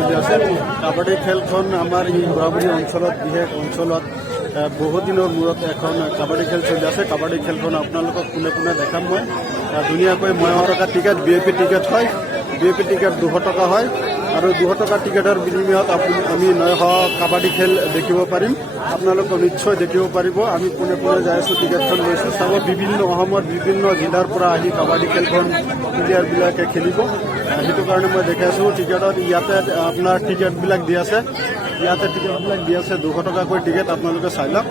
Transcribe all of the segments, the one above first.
চলি আছে। কাবাডী খেলখন আমাৰ এই গুৱাহাটী অঞ্চলত বিশেষ অঞ্চলত বহুত দিনৰ মূৰত এখন কাবাডী খেল চলি আছে। কাবাডী খেলখন আপোনালোকক কোনে কোনে দেখাম মই ধুনীয়াকৈ 900 টকা টিকেট VIP টিকেট হয়। VIP টিকেট 200 টকা হয় আৰু 200 টকা টিকেটৰ বিনিময়ত আমি 900 কাবাডী খেল দেখিব পাৰিম। আপোনালোকে নিশ্চয় দেখিব পাৰিব। আমি কোনে কোনে যাই আছোঁ, টিকেটখন লৈছোঁ চাব। বিভিন্ন অসমৰ বিভিন্ন জিলাৰ পৰা আহি কাবাডী খেলখন প্লেয়াৰবিলাকে খেলিব। সেইটো কাৰণে মই দেখি আছোঁ টিকেটত ইয়াতে আপোনাৰ টিকেটবিলাক দি আছে। ইয়াতে টিকেটবিলাক দি আছে 200 টকাকৈ টিকেট। আপোনালোকে চাই লওক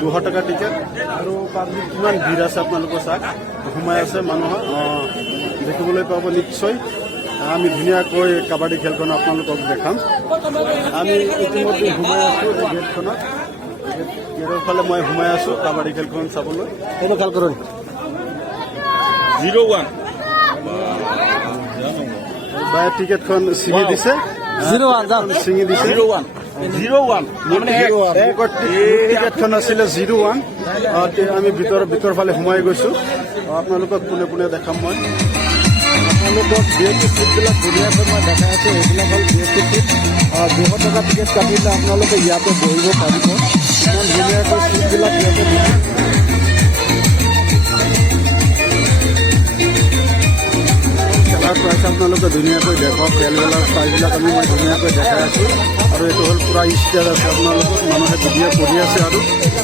200 টকা টিকেট আৰু পাব্লিক কিমান ভিৰ আছে আপোনালোকে চাওক। সোমাই আছে মানুহৰ দেখিবলৈ পাব নিশ্চয়। আমি ধুনীয়াকৈ কাবাডী খেলখন আপোনালোকক দেখাম। আমি ইতিমধ্যে সোমাই আছোঁ গেটখনত। গেটৰ ফালে মই সোমাই আছোঁ কাবাডী খেলখন চাবলৈ। সেইটো খেল কৰোঁ 01 বাই টিকেটখন ছিঙি দিছে। 01 ছিঙি দিছে 01 টিকেটখন আছিলে 01। আমি ভিতৰ ফালে সোমাই গৈছোঁ। আপোনালোকক কোনে কোনে দেখাম মই। আপোনালোকক VIP চিটবিলাক ধুনীয়াকৈ মই দেখাই আছোঁ। এইবিলাক হ'ল VIP চিট। 200 টকা টিকেট কাটিলে আপোনালোকে ইয়াতে বহিব পাৰিব। ইমান ধুনীয়াকৈ চিটবিলাক ইয়াতে দিছে। খেলাৰ প্ৰাইচ আপোনালোকে ধুনীয়াকৈ দেখক। খেলবেলাৰ প্ৰাইচবিলাক মই ধুনীয়াকৈ দেখাই আছোঁ। আৰু এইটো হ'ল পূৰা ষ্টেজ আছে। আপোনালোকক মানুহে ভিডিঅ' কৰি আছে আৰু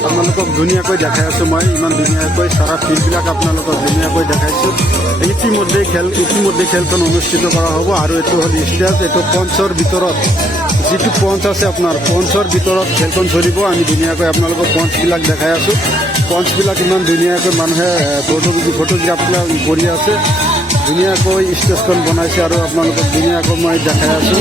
আপোনালোকক ধুনীয়াকৈ দেখাই আছোঁ মই। ইমান ধুনীয়াকৈ চাৰা ফিল্ডবিলাক আপোনালোকক ধুনীয়াকৈ দেখাইছোঁ। ইতিমধ্যে খেলখন অনুষ্ঠিত কৰা হ'ব আৰু এইটো হ'ল ষ্টেজ। এইটো পঞ্চৰ ভিতৰত যিটো পঞ্চ আছে আপোনাৰ পঞ্চৰ ভিতৰত খেলখন চলিব। আমি ধুনীয়াকৈ আপোনালোকক পঞ্চবিলাক দেখাই আছোঁ। পঞ্চবিলাক ইমান ধুনীয়াকৈ মানুহে ফটোগ্ৰাফবিলাক কৰি আছে। ধুনীয়াকৈ ষ্টেজখন বনাইছে আৰু আপোনালোকক ধুনীয়াকৈ মই দেখাই আছোঁ।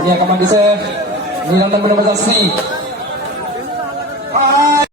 Dunia kaman di 9 nomor Asri